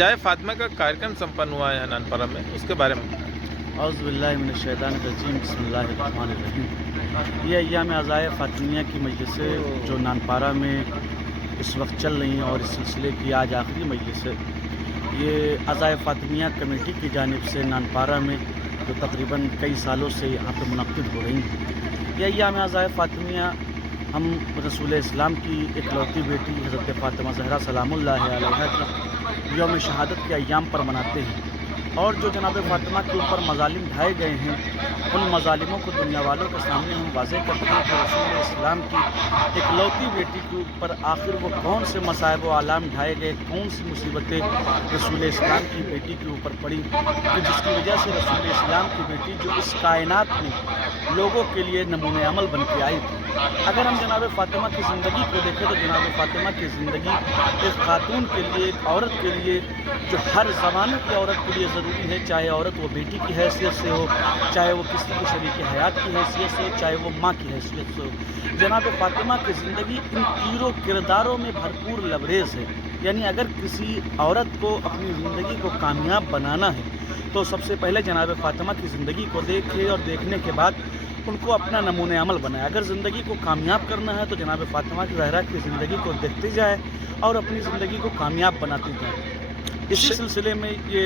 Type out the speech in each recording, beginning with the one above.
जाए फातिमा का कार्यक्रम संपन्न हुआ है नानपारा में, उसके बारे में। औज़ु बिल्लाहि मिनश शैतानिर रजीम, बिस्मिल्लाहिर रहमानिर रहीम। ये अय्याम अज़ाए फ़ातिमिया की मजलिसें जो नानपारा में इस वक्त चल रही हैं और इस सिलसिले की आज आखिरी मजलिस है, ये अज़ाए फ़ातिमिया कमेटी की जानिब से नानपारा में जो तकरीबन कई सालों से यहाँ पर मुनक़्क़िद हो रही हैं। ये अय्याम अज़ाए फ़ातिमिया हम रसूल इस्लाम की इकलौती बेटी हज़रत फ़ातिमा ज़हरा सलामुल्लाह अलैहा की यौम शहादत के अय्याम पर मनाते हैं। और जो जनाब फ़ातिमा के ऊपर मज़ालिम ढाए गए हैं, उन मज़ालिमों को दुनिया वालों के सामने हम वाज़ेह करते हैं कि रसूल इस्लाम की इकलौती बेटी के ऊपर आखिर वो कौन से मसाइब व आलाम ढाए गए, कौन सी मुसीबतें रसूल इस्लाम की बेटी के ऊपर पड़ी कि जिसकी वजह से रसूल इस्लाम की बेटी जो इस कायनात में लोगों के लिए नमूने अमल बन के आई थी। अगर हम जनाब फ़ातिमा की ज़िंदगी को देखें तो जनाब फ़ातिमा की ज़िंदगी एक खातून के लिए, एक औरत के लिए, जो हर ज़माने की औरत के लिए ज़रूरी है, चाहे औरत वो बेटी की हैसियत से हो, चाहे वो किसी के शरीक हयात की हैसियत से हो, चाहे वो माँ की हैसियत से हो। जनाब फ़ातिमा की ज़िंदगी इन तीनों किरदारों में भरपूर लबरेज़ है। यानी अगर किसी औरत को अपनी ज़िंदगी को कामयाब बनाना है तो सबसे पहले जनाब फ़ातिमा की ज़िंदगी को देखे और देखने के बाद उनको अपना नमूने अमल बनाए। अगर ज़िंदगी को कामयाब करना है तो जनाब फ़ातिमा की ज़हरा की ज़िंदगी को देखती जाए और अपनी ज़िंदगी को कामयाब बनाती जाए। इसी सिलसिले में ये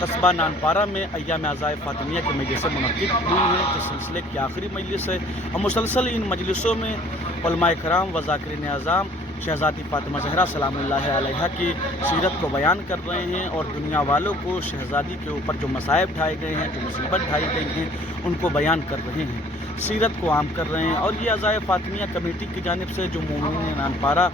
कस्बा नानपारा में अय्याम अज़ाए फ़ातिमिया की मजलिसें मुनक़्क़िद हुई हैं, जो सिलसिले की आखिरी मजलिस है। और मुसलसल इन मजलिसों में उलमाए कराम व ज़ाकिरीन आज़ाम शहज़ादी फ़ातिमा ज़हरा सलामुल्लाह अलैहा की सीरत को बयान कर रहे हैं और दुनिया वालों को शहज़ादी के ऊपर जो मसाइब ढाए गए हैं, जो मुसीबत ढाई गई हैं, उनको बयान कर रहे हैं, सीरत को आम कर रहे हैं। और ये अज़ाए फ़ातिमिया कमेटी की जानिब से जो मोमिनीन नानपारा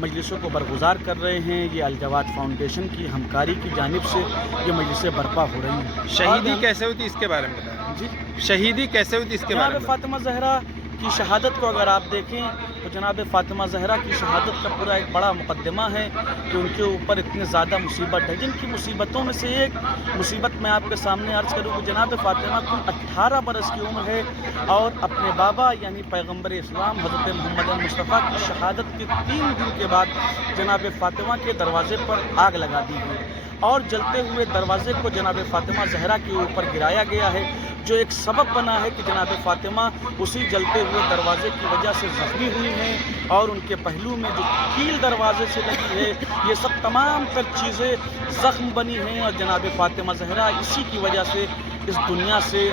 मजलिसों को बरगुज़ार कर रहे हैं, ये अल-जवाद फाउंडेशन की हमकारी की जानिब से ये मजलिसें बरपा हो रही हैं। शहीदी कैसे हुई थी इसके बारे में बताएं। जी, शहीदी कैसे हुई थी इसके बारे में। फ़ातिमा ज़हरा की शहादत को अगर आप देखें तो जनाब फ़ातिमा ज़हरा की शहादत का पूरा एक बड़ा मुकद्दमा है कि उनके ऊपर इतनी ज़्यादा मुसीबत है। जिनकी मुसीबतों में से एक मुसीबत मैं आपके सामने अर्ज़ करूँ कि जनाब फ़ातिमा को 18 बरस की उम्र है और अपने बाबा यानी पैगम्बर इस्लाम हज़रत मोहम्मद मुस्तफ़ा की शहादत के 3 दिन के बाद जनाब फ़ातिमा के दरवाज़े पर आग लगा दी गई और जलते हुए दरवाज़े को जनाब फ़ातिमा ज़हरा के ऊपर गिराया गया है, जो एक सबब बना है कि जनाब फ़ातिमा उसी जलते हुए दरवाज़े की वजह से ज़ख्मी हुई हैं और उनके पहलू में जो कील दरवाज़े से लगी है, ये सब तमाम तर चीज़ें ज़ख्म बनी हैं और जनाब फ़ातिमा ज़हरा इसी की वजह से इस दुनिया से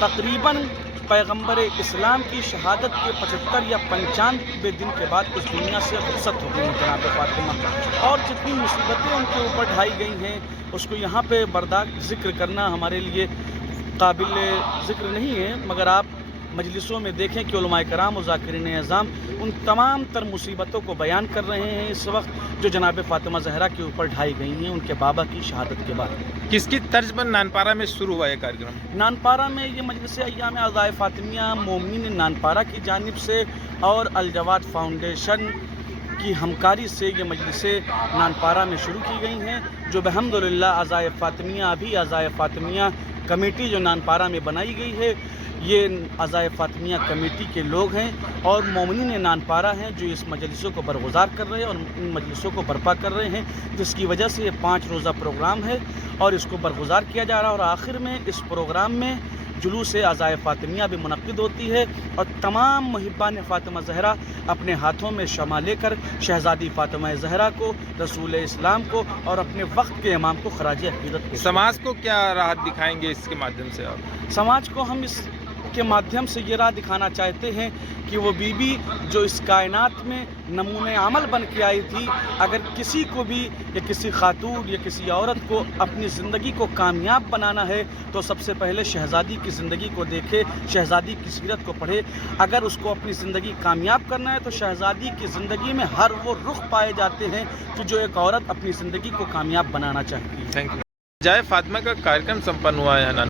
तकरीबन पैगम्बर इस्लाम की शहादत के 75 या 95 दिन के बाद इस दुनिया से रुखसत हो गई जनाब फ़ातिमा। और जितनी मुसीबतें उनके ऊपर ढाई गई हैं उसको यहाँ पे बर्दाश्त ज़िक्र करना हमारे लिए काबिल ज़िक्र नहीं है, मगर आप मजलिसों में देखें कि उलमाए कराम और ज़ाकिरीन आज़ाम उन तमाम तर मुसीबतों को बयान कर रहे हैं इस वक्त जो जनाब फ़ातिमा ज़हरा के ऊपर ढाई गई हैं उनके बाबा की शहादत के बाद। किसकी तर्ज पर नानपारा में शुरू हुआ ये कार्यक्रम। नानपारा में ये मजलिस अय्याम अज़ाए फ़ातिमिया मोमिनीन नानपारा की जानिब से और अल-जवाद फाउंडेशन की हमकारी से ये मजलिसें नानपारा में शुरू की गई हैं, जो बहम्दुलिल्लाह अज़ाए फ़ातिमिया अभी अज़ाए फ़ातिमिया कमेटी जो नानपारा में बनाई गई है, ये अज़ाए फ़ातिमिया कमेटी के लोग हैं और मोमिनीन नानपारा हैं जो इस मजलिसों को बरगुज़ार कर रहे हैं और इन मजलिसों को बर्पा कर रहे हैं, जिसकी वजह से ये 5 रोज़ा प्रोग्राम है और इसको बरगुज़ार किया जा रहा है। और आखिर में इस प्रोग्राम में जुलूस अज़ाए फ़ातिमिया भी मुनक़्क़िद होती है और तमाम मुहिब्बान फ़ातिमा ज़हरा अपने हाथों में शमा लेकर शहज़ादी फ़ातिमा ज़हरा को, रसूल इस्लाम को और अपने वक्त के इमाम को ख़राज अक़ीदत। समाज को क्या राहत दिखाएंगे इसके माध्यम से आप। समाज को हम इस के माध्यम से ये राह दिखाना चाहते हैं कि वो बीबी जो इस कायनात में नमूने अमल बन के आई थी, अगर किसी को भी या किसी खातून या किसी औरत को अपनी ज़िंदगी को कामयाब बनाना है तो सबसे पहले शहज़ादी की ज़िंदगी को देखे, शहज़ादी की सीरत को पढ़े। अगर उसको अपनी ज़िंदगी कामयाब करना है तो शहज़ादी की ज़िंदगी में हर वो रुख पाए जाते हैं कि जो एक औरत अपनी ज़िंदगी को कामयाब बनाना चाहती है। Thank you. जाए फातिमा का कार्यक्रम संपन्न हुआ है।